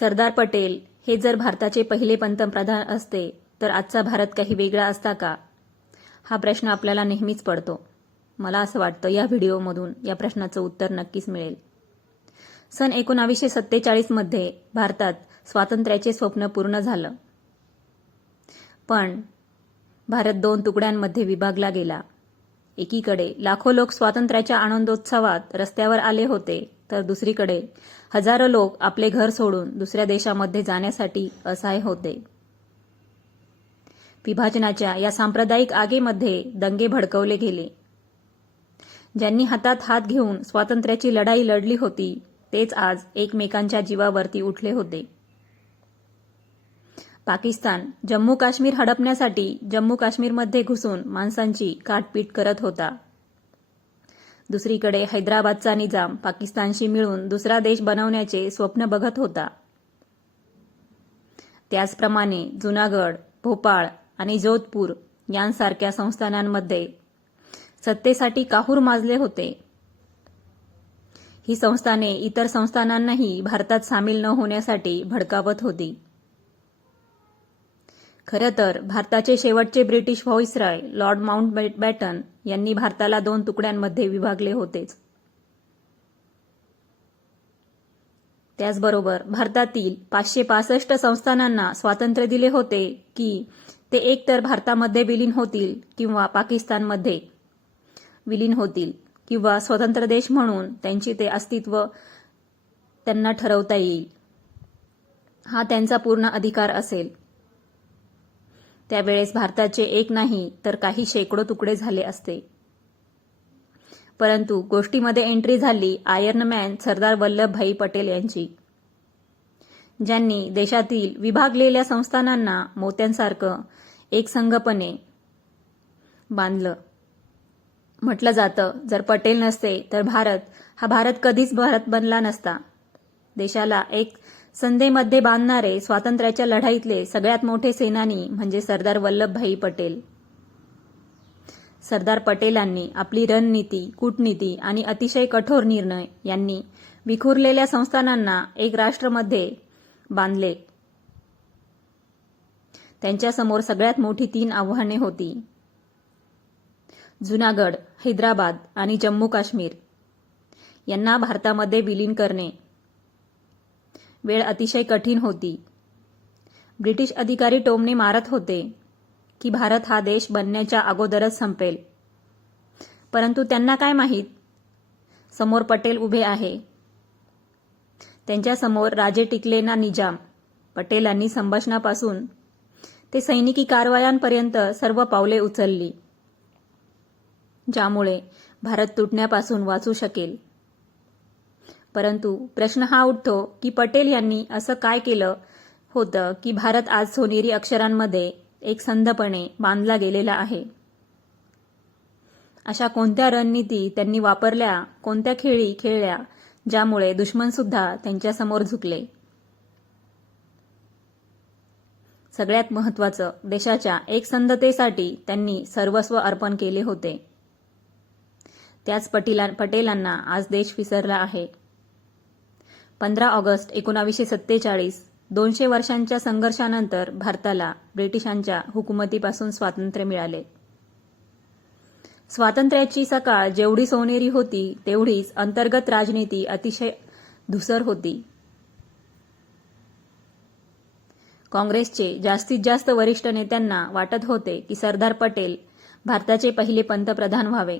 सरदार पटेल हे जर भारताचे पहिले पंतप्रधान असते तर आजचा भारत काही वेगळा असता का? हा प्रश्न आपल्याला नेहमीच पडतो. मला असं वाटतं या व्हिडिओमधून या प्रश्नाचं उत्तर नक्कीच मिळेल. सन एकोणावीसशे सत्तेचाळीसमध्ये भारतात स्वातंत्र्याचे स्वप्न पूर्ण झालं. पण भारत दोन तुकड्यांमध्ये विभागला गेला. एकीकडे लाखो लोक स्वातंत्र्याच्या आनंदोत्सवात रस्त्यावर आले होते तर दुसरीकडे हजारो लोक आपले घर सोडून दुसऱ्या देशामध्ये जाण्यासाठी असहाय होते. विभाजनाच्या या सांप्रदायिक आगीमध्ये दंगे भडकवले गेले. ज्यांनी हातात हात घेऊन स्वातंत्र्याची लढाई लढली होती तेच आज एकमेकांच्या जीवावरती उठले होते. पाकिस्तान जम्मू काश्मीर हडपण्यासाठी जम्मू काश्मीरमध्ये घुसून माणसांची काटपीट करत होता. दुसरीकडे हैदराबादचा निजाम पाकिस्तानशी मिळून दुसरा देश बनवण्याचे स्वप्न बघत होता. त्याचप्रमाणे जुनागड भोपाळ आणि जोधपूर यांसारख्या संस्थानांमध्ये सत्तेसाठी काहूर माजले होते. ही संस्थाने इतर संस्थानांनाही भारतात सामील न होण्यासाठी भडकावत होती. खरं तर भारताचे शेवटचे British viceroy Lord Mountbatten यांनी भारताला दोन तुकड्यांमध्ये विभागले होतेच. त्याचबरोबर भारतातील पाचशे पासष्ट संस्थानांना स्वातंत्र्य दिले होते की ते एकतर भारतामध्ये विलीन होतील किंवा पाकिस्तानमध्ये विलीन होतील किंवा स्वतंत्र देश म्हणून त्यांची ते अस्तित्व त्यांना ठरवता येईल. हा त्यांचा पूर्ण अधिकार असेल. त्यावेळेस भारताचे एक नाही तर काही शेकडो तुकडे झाले असते. परंतु गोष्टीमध्ये एंट्री झाली आयर्न मॅन सरदार वल्लभभाई पटेल यांची. ज्यांनी देशातील विभागलेल्या संस्थानांना मोत्यांसारखं एकसंघपणे बांधलं. म्हटलं जातं जर पटेल नसते तर भारत हा भारत कधीच भारत बनला नसता. देशाला एक संधेमध्ये बांधणारे स्वातंत्र्याच्या लढाईतले सगळ्यात मोठे सेनानी म्हणजे सरदार वल्लभभाई पटेल. सरदार पटेलांनी आपली रणनीती कूटनीती आणि अतिशय कठोर निर्णय यांनी विखुरलेल्या संस्थानांना एक राष्ट्रमध्ये बांधले. त्यांच्यासमोर सगळ्यात मोठी तीन आव्हाने होती. जुनागड हैदराबाद आणि जम्मू काश्मीर. यांना भारतामध्ये विलीन करणे वेळ अतिशय कठीण होती. ब्रिटिश अधिकारी टोमने मारत होते की भारत हा देश बनण्याच्या अगोदरच संपेल. परंतु त्यांना काय माहीत? समोर पटेल उभे आहे. त्यांच्यासमोर राजे टिकलेना निजाम. पटेलांनी संभाषणापासून ते सैनिकी कारवायांपर्यंत सर्व पावले उचलली ज्यामुळे भारत तुटण्यापासून वाचू शकेल. परंतु प्रश्न हा उठतो की पटेल यांनी असं काय केलं होतं की भारत आज सोनेरी अक्षरांमध्ये एक संधपणे बांधला गेलेला आहे? अशा कोणत्या रणनीती त्यांनी वापरल्या कोणत्या खेळी खेळल्या ज्यामुळे दुश्मन सुद्धा त्यांच्यासमोर झुकले? सगळ्यात महत्वाचं देशाच्या एकसंधतेसाठी त्यांनी सर्वस्व अर्पण केले होते. त्याच पटेलांना आज देश विसरला आहे. पंधरा ऑगस्ट एकोणावीसशे सत्तेचाळीस. दोनशे वर्षांच्या संघर्षानंतर भारताला ब्रिटिशांच्या हुकुमतीपासून स्वातंत्र्य मिळाले. स्वातंत्र्याची सकाळ जेवढी सोनेरी होती तेवढीच अंतर्गत राजनीती अतिशय धुसर होती. काँग्रेसचे जास्तीत जास्त वरिष्ठ नेत्यांना वाटत होते की सरदार पटेल भारताचे पहिले पंतप्रधान व्हावे.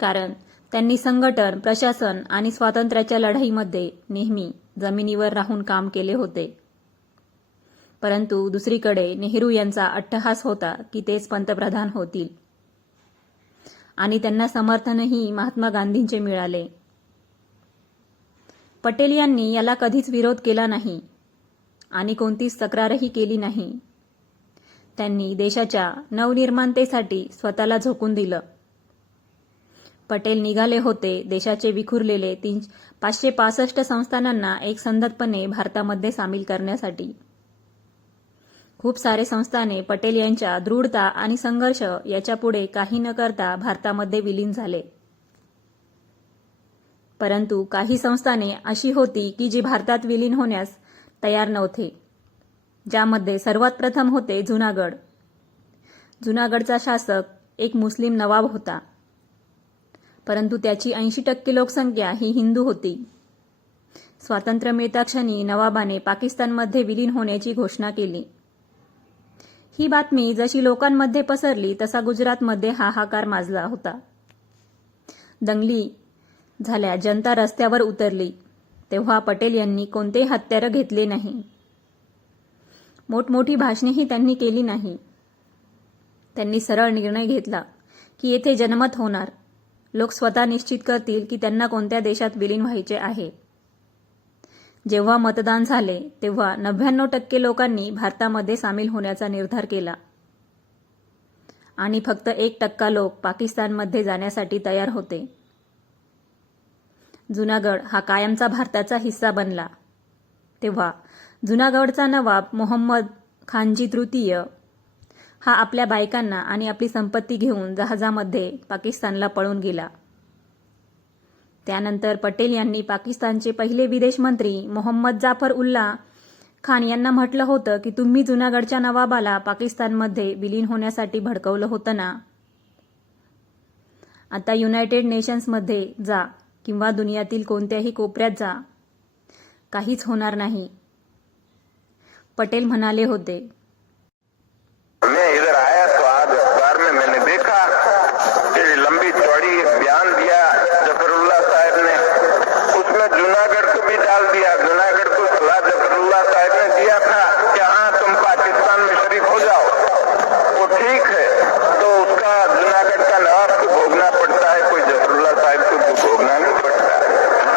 कारण त्यांनी संघटन प्रशासन आणि स्वातंत्र्याच्या लढाईमध्ये नेहमी जमिनीवर राहून काम केले होते. परंतु दुसरीकडे नेहरू यांचा अट्टहास होता की तेच पंतप्रधान होतील. आणि त्यांना समर्थनही महात्मा गांधींचे मिळाले. पटेल यांनी याला कधीच विरोध केला नाही आणि कोणतीच तक्रारही केली नाही. त्यांनी देशाच्या नवनिर्माणतेसाठी स्वतःला झोकून दिलं. पटेल निघाले होते. देशाचे विखुरलेले तीन पाचशे पासष्ट संस्थानांना एक संदतपणे भारतामध्ये सामील करण्यासाठी. खूप सारे संस्थाने पटेल यांच्या दृढता आणि संघर्ष याच्यापुढे काही न करता भारतामध्ये विलीन झाले. परंतु काही संस्थाने अशी होती की जी भारतात विलीन होण्यास तयार नव्हते ज्यामध्ये सर्वात प्रथम होते जुनागड जुनागडचा शासक एक मुस्लिम नवाब होता. परंतु त्याची ऐंशी टक्के लोकसंख्या ही हिंदू होती. स्वातंत्र्य मिळताक्षणी नवाबाने पाकिस्तानमध्ये विलीन होण्याची घोषणा केली. ही बातमी जशी लोकांमध्ये पसरली तसा गुजरातमध्ये हाहाकार माजला होता. दंगली झाल्या जनता रस्त्यावर उतरली. तेव्हा पटेल यांनी कोणतेही हत्यारं घेतले नाही. मोठमोठी भाषणेही त्यांनी केली नाही. त्यांनी सरळ निर्णय घेतला की येथे जनमत होणार. लोक स्वतः निश्चित करतील की त्यांना कोणत्या देशात विलीन व्हायचे आहे. जेव्हा मतदान झाले तेव्हा नव्याण्णव टक्के लोकांनी भारतामध्ये सामील होण्याचा निर्धार केला. आणि फक्त एक टक्का लोक पाकिस्तानमध्ये जाण्यासाठी तयार होते. जुनागड हा कायमचा भारताचा हिस्सा बनला. तेव्हा जुनागडचा नवाब मोहम्मद खानजी तृतीय हा आपल्या बायकांना आणि आपली संपत्ती घेऊन जहाजामध्ये पाकिस्तानला पळून गेला. त्यानंतर पटेल यांनी पाकिस्तानचे पहिले विदेश मंत्री मोहम्मद जाफर उल्ला खान यांना म्हटलं होतं की तुम्ही जुनागडच्या नवाबाला पाकिस्तानमध्ये विलीन होण्यासाठी भडकवलं होतं ना? आता युनायटेड नेशन्समध्ये जा किंवा दुनियातील कोणत्याही कोपऱ्यात जा. काहीच होणार नाही. पटेल म्हणाले होते. मैं इधर आया तो आज अखबार में मैंने देखा ये लंबी चौड़ी एक बयान दिया जफरुल्ला साहब ने उसमें जूनागढ़ को भी डाल दिया जूनागढ़ को सलाह जफरुल्ला साहब ने दिया था कि हाँ तुम पाकिस्तान में शरीक हो जाओ वो ठीक है तो उसका जूनागढ़ का नवाब को भोगना पड़ता है कोई जफरुल्ला साहब को तो भोगना नहीं पड़ता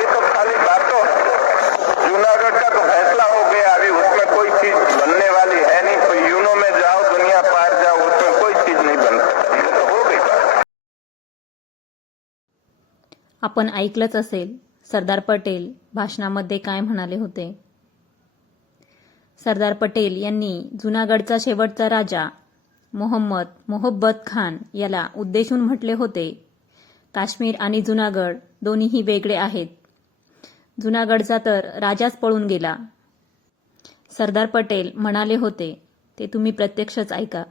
ये तो खाली बातों है जूनागढ़ का तो फैसला हो गया अभी उसमें कोई चीज बनने वाली है नहीं कोई यूनो में जाओ दुनिया पार जाओ उसमें कोई चीज नहीं बन सकती ये तो हो गई बात आपण ऐकलंच असेल सरदार पटेल भाषणामध्ये काय म्हणाले होते? सरदार पटेल यांनी जुनागडचा शेवटचा राजा मोहम्मद मोहब्बत खान याला उद्देशून म्हटले होते काश्मीर आणि जुनागड दोन्हीही वेगळे आहेत. जुनागडचा तर राजाच पळून गेला. सरदार पटेल म्हणाले होते ते तुम्ही प्रत्यक्षच ऐका.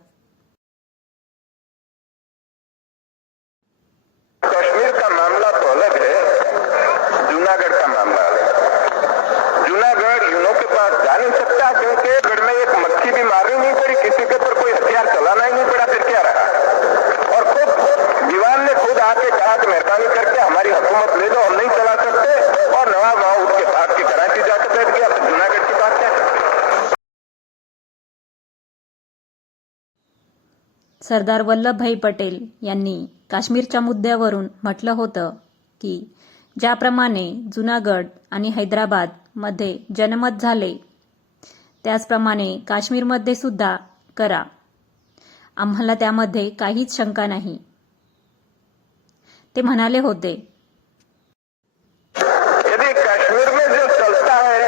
सरदार वल्लभभाई पटेल यांनी काश्मीरच्या मुद्द्यावरून म्हटलं होतं की ज्याप्रमाणे जुनागड आणि हैदराबादमध्ये जनमत झाले त्याचप्रमाणे काश्मीरमध्ये सुद्धा करा. आम्हाला त्यामध्ये काहीच शंका नाही. ते म्हणाले होते यदि कश्मीर में जो चलता है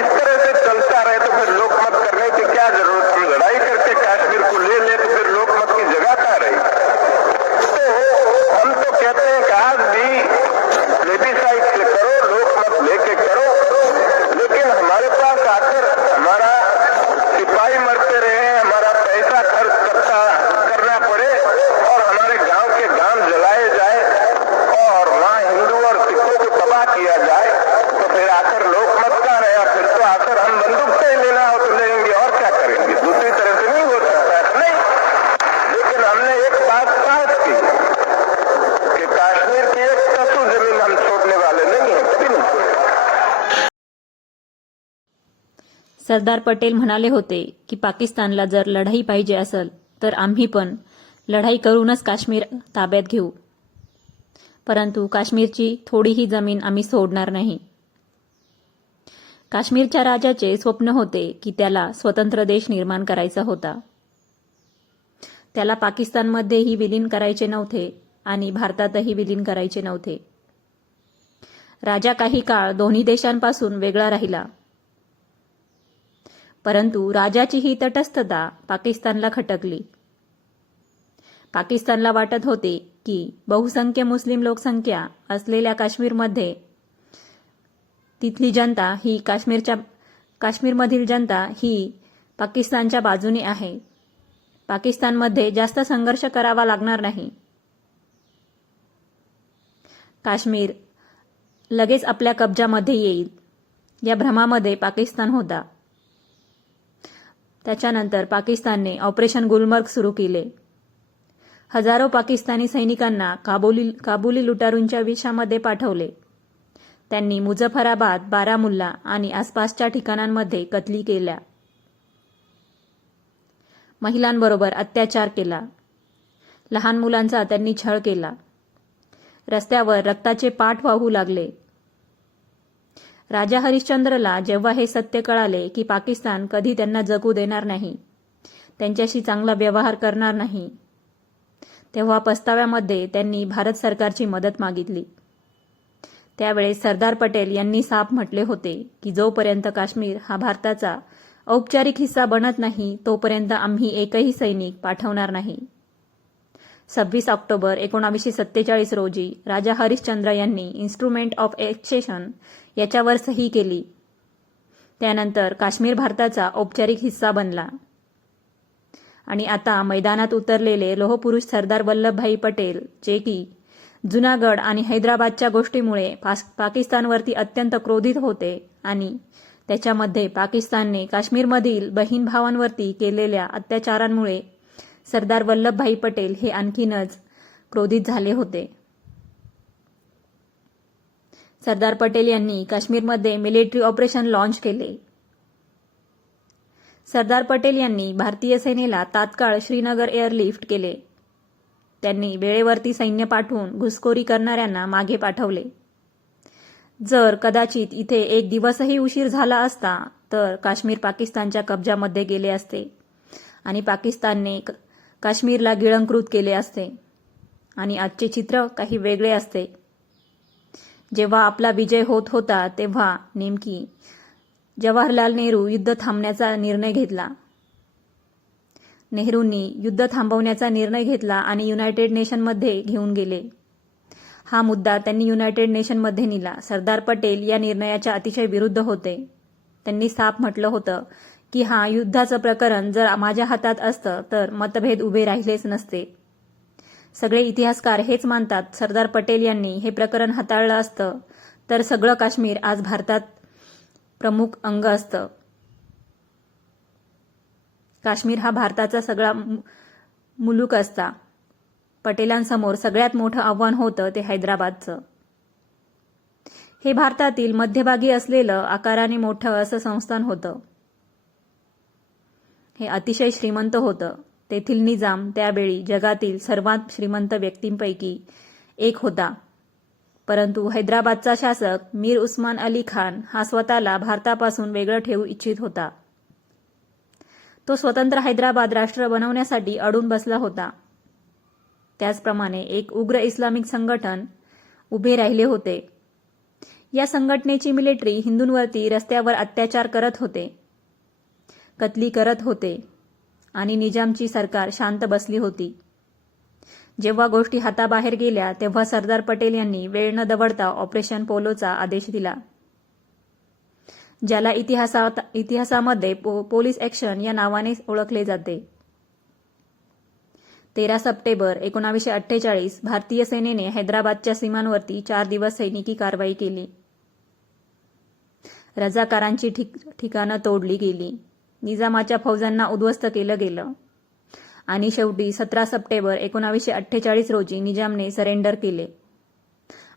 इस तरह से चलता रहे तो फिर लोकमत करने की क्या जरूरत हम लड़ाई करके कश्मीर को ले ले तो फिर लोकमत की जगह कहाँ रही तो हम तो कहते हैं कि आज भी प्लेबिसाइड से करो लोकमत लेके करो लेकिन हमारे पास आकर हमारा सिपाही मरते रहे हमारा पैसा खर्च करता करना पड़े और हमारे गांव के गांव जलाए जाए और वहाँ हिंदू और सिखों को तबाह किया जाए तो फिर आकर लोकमत का रहा फिर तो आकर हम बंदूक से ही लेना हो तो लेंगे और क्या करेंगे दूसरी तरह से नहीं हो सकता है नहीं लेकिन हमने एक बात साफ की कि कश्मीर की एक तसु जमीन हम छोड़ने वाले नहीं है कभी नहीं छोड़ेंगे सरदार पटेल म्हणाले होते की पाकिस्तानला जर लढाई पाहिजे असेल तर आम्ही पण लढाई करूनच काश्मीर ताब्यात घेऊ. परंतु काश्मीरची थोडीही जमीन आम्ही सोडणार नाही. काश्मीरच्या राजाचे स्वप्न होते की त्याला स्वतंत्र देश निर्माण करायचा होता. त्याला पाकिस्तानमध्येही विलीन करायचे नव्हते आणि भारतातही विलीन करायचे नव्हते. राजा काही काळ दोन्ही देशांपासून वेगळा राहिला. परंतु राजाची ही तटस्थता पाकिस्तानला खटकली. पाकिस्तानला वाटत होते की बहुसंख्य मुस्लिम लोकसंख्या असलेल्या काश्मीरमध्ये तिथली जनता ही काश्मीरच्या काश्मीरमधील जनता ही पाकिस्तानच्या बाजूने आहे. पाकिस्तानमध्ये जास्त संघर्ष करावा लागणार नाही. काश्मीर लगेच आपल्या कब्जामध्ये येईल. या भ्रमामध्ये पाकिस्तान होता. त्याच्यानंतर पाकिस्तानने ऑपरेशन गुलमर्ग सुरू केले. हजारो पाकिस्तानी सैनिकांना काबुली काबुली लुटारूंच्या विषामध्ये पाठवले. त्यांनी मुझफराबाद बारामुल्ला आणि आसपासच्या ठिकाणांमध्ये कतली केल्या. महिलांबरोबर अत्याचार केला. लहान मुलांचा त्यांनी छळ केला. रस्त्यावर रक्ताचे पाठ वाहू लागले. राजा हरिश्चंद्रला जेव्हा हे सत्य कळाले की पाकिस्तान कधी त्यांना जगू देणार नाही त्यांच्याशी चांगला व्यवहार करणार नाही तेव्हा पस्ताव्यामध्ये त्यांनी भारत सरकारची मदत मागितली. त्यावेळेस सरदार पटेल यांनी साफ म्हटले होते की जोपर्यंत काश्मीर हा भारताचा औपचारिक हिस्सा बनत नाही तोपर्यंत आम्ही एकही सैनिक पाठवणार नाही. सव्वीस ऑक्टोबर एकोणावीसशे सत्तेचाळीस रोजी राजा हरिश्चंद्र यांनी इन्स्ट्रुमेंट ऑफ एक्सेशन याच्यावर सही केली. त्यानंतर काश्मीर भारताचा औपचारिक हिस्सा बनला. आणि आता मैदानात उतरलेले लोहपुरुष सरदार वल्लभभाई पटेल जे की जुनागड आणि हैदराबादच्या गोष्टीमुळे पाकिस्तानवरती अत्यंत क्रोधित होते आणि त्याच्यामध्ये पाकिस्तानने काश्मीरमधील बहीण भावांवरती केलेल्या अत्याचारांमुळे सरदार वल्लभभाई पटेल हे आणखीनच क्रोधित झाले होते. सरदार पटेल यांनी काश्मीरमध्ये मिलिटरी ऑपरेशन लॉन्च केले. सरदार पटेल यांनी भारतीय सेनेला तात्काळ श्रीनगर एअरलिफ्ट केले. त्यांनी वेळेवरती सैन्य पाठवून घुसखोरी करणाऱ्यांना मागे पाठवले. जर कदाचित इथे एक दिवसही उशीर झाला असता तर काश्मीर पाकिस्तानच्या कब्जामध्ये गेले असते आणि पाकिस्तानने काश्मीरला गिळंकृत केले असते. आणि आजचे चित्र काही वेगळे असते. जेव्हा आपला विजय होत होता तेव्हा नेमकी जवाहरलाल नेहरू युद्ध थांबण्याचा निर्णय घेतला. नेहरूंनी युद्ध थांबवण्याचा निर्णय घेतला आणि युनायटेड नेशनमध्ये घेऊन गेले. हा मुद्दा त्यांनी युनायटेड नेशनमध्ये नेला. सरदार पटेल या निर्णयाच्या अतिशय विरुद्ध होते. त्यांनी साफ म्हटलं होतं की हा युद्धाचं प्रकरण जर माझ्या हातात असतं तर मतभेद उभे राहिलेच नसते. सगळे इतिहासकार हेच मानतात सरदार पटेल यांनी हे प्रकरण हाताळलं असतं तर सगळं काश्मीर आज भारतात प्रमुख अंग असतं. काश्मीर हा भारताचा सगळा मु- मुलूक असता. पटेलांसमोर सगळ्यात मोठं आव्हान होतं ते हैदराबादचं. हे भारतातील मध्यभागी असलेलं आकाराने मोठं असं संस्थान होतं. हे अतिशय श्रीमंत होतं. तेथील निजाम त्यावेळी जगातील सर्वात श्रीमंत व्यक्तींपैकी एक होता. परंतु हैदराबादचा शासक मीर उस्मान अली खान हा स्वतःला भारतापासून वेगळं ठेवू इच्छित होता. तो स्वतंत्र हैदराबाद राष्ट्र बनवण्यासाठी अडून बसला होता. त्याचप्रमाणे एक उग्र इस्लामिक संघटन उभे राहिले होते. या संघटनेची मिलिटरी हिंदूंवरती रस्त्यावर अत्याचार करत होते. कतली करत होते. आणि निजामची सरकार शांत बसली होती. जेव्हा गोष्टी हाताबाहेर गेल्या तेव्हा सरदार पटेल यांनी वेळ न दवडता ऑपरेशन पोलोचा आदेश दिला. ज्याला इतिहासात इतिहासामध्ये पो, पोलीस ॲक्शन या नावाने ओळखले जाते. तेरा सप्टेंबर एकोणावीसशे अठ्ठेचाळीस भारतीय सेनेने हैदराबादच्या सीमांवरती चार दिवस सैनिकी कारवाई केली. रजाकारांची ठिक ठिकाणं तोडली गेली. निजामाच्या फौजांना उद्ध्वस्त केलं गेलं. आणि शेवटी सतरा सप्टेंबर एकोणावीसशे अठ्ठेचाळीस रोजी निजामने सरेंडर केले.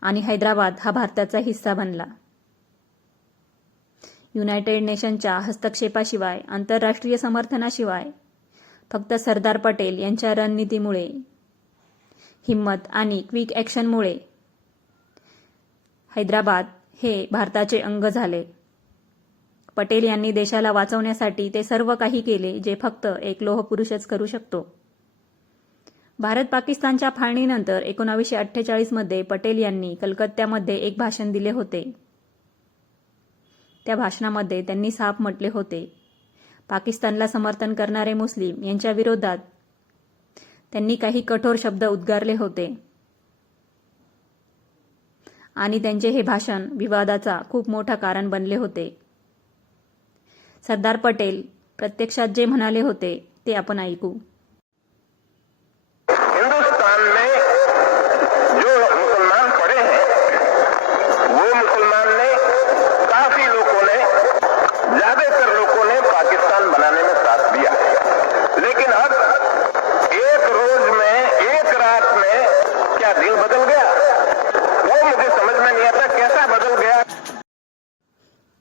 आणि हैदराबाद हा भारताचा हिस्सा बनला. युनायटेड नेशनच्या हस्तक्षेपाशिवाय आंतरराष्ट्रीय समर्थनाशिवाय फक्त सरदार पटेल यांच्या रणनीतीमुळे हिंमत आणि क्विक ॲक्शनमुळे हैदराबाद हे भारताचे अंग झाले. पटेल यांनी देशाला वाचवण्यासाठी ते सर्व काही केले जे फक्त एक लोहपुरुषच करू शकतो. भारत पाकिस्तानच्या फाळणीनंतर एकोणावीसशे अठ्ठेचाळीसमध्ये पटेल यांनी कलकत्त्यामध्ये एक भाषण दिले होते. त्या भाषणामध्ये त्यांनी साफ म्हटले होते पाकिस्तानला समर्थन करणारे मुस्लिम यांच्या विरोधात त्यांनी काही कठोर शब्द उद्गारले होते. आणि त्यांचे हे भाषण विवादाचा खूप मोठा कारण बनले होते. सरदार पटेल प्रत्यक्षात जे म्हणाले होते ते आपण ऐकू. हिंदुस्तान में जो मुसलमान पड़े हैं वो मुसलमान ने काफी लोगों ने ज्यादातर लोगों ने पाकिस्तान बनाने में साथ दिया लेकिन अब एक रोज में एक रात में क्या दिल बदल गया वो मुझे समझ में नहीं आता कैसा बदल गया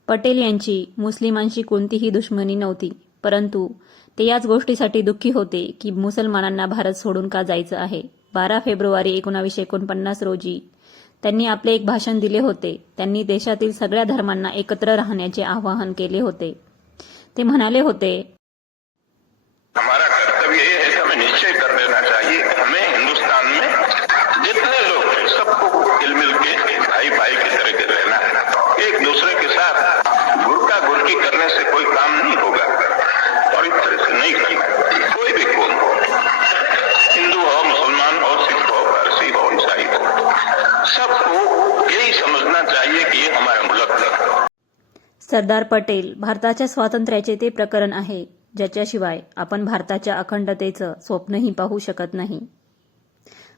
पटेल यांची मुस्लिमांशी कोणतीही दुश्मनी नव्हती. परंतु ते याच गोष्टीसाठी दुःखी होते की मुसलमानांना भारत सोडून का जायचं आहे. बारा फेब्रुवारी एकोणावीसशे एकोणपन्नास रोजी त्यांनी आपले एक भाषण दिले होते. त्यांनी देशातील सगळ्या धर्मांना एकत्र राहण्याचे आवाहन केले होते. ते म्हणाले होते हमारा कर्तव्य ये है कि हमें निश्चय कर लेना चाहिए कि हमें हिंदुस्तान में जितने लोग हैं सबको मिल मिल के भाई भाई की तरह के रहना है एक दूसरे के साथ गुरका गुरकी करने से कोई काम नहीं होगा और इस तरह से नहीं करना कोई भी कौन हो हिंदू हो मुसलमान हो सिख हो पारसी हो ईसाई हो सबको यही समझना चाहिए कि ये हमारा मुल्क है सरदार पटेल भारताच्या स्वातंत्र्याचे ते प्रकरण आहे ज्याच्याशिवाय आपण भारताच्या अखंडतेचं स्वप्नही पाहू शकत नाही.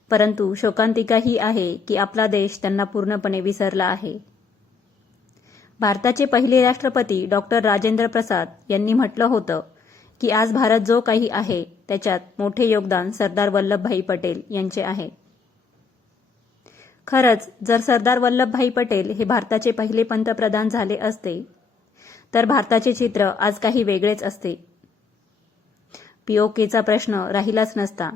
परंतु शोकांतिका ही आहे की आपला देश त्यांना पूर्णपणे विसरला आहे. भारताचे पहिले राष्ट्रपती डॉक्टर राजेंद्र प्रसाद यांनी म्हटलं होतं की आज भारत जो काही आहे त्याच्यात मोठे योगदान सरदार वल्लभभाई पटेल यांचे आहे. खरंच जर सरदार वल्लभभाई पटेल हे भारताचे पहिले पंतप्रधान झाले असते तर भारताचे चित्र आज काही वेगळेच असते. पीओकेचा प्रश्न राहिलाच नसता.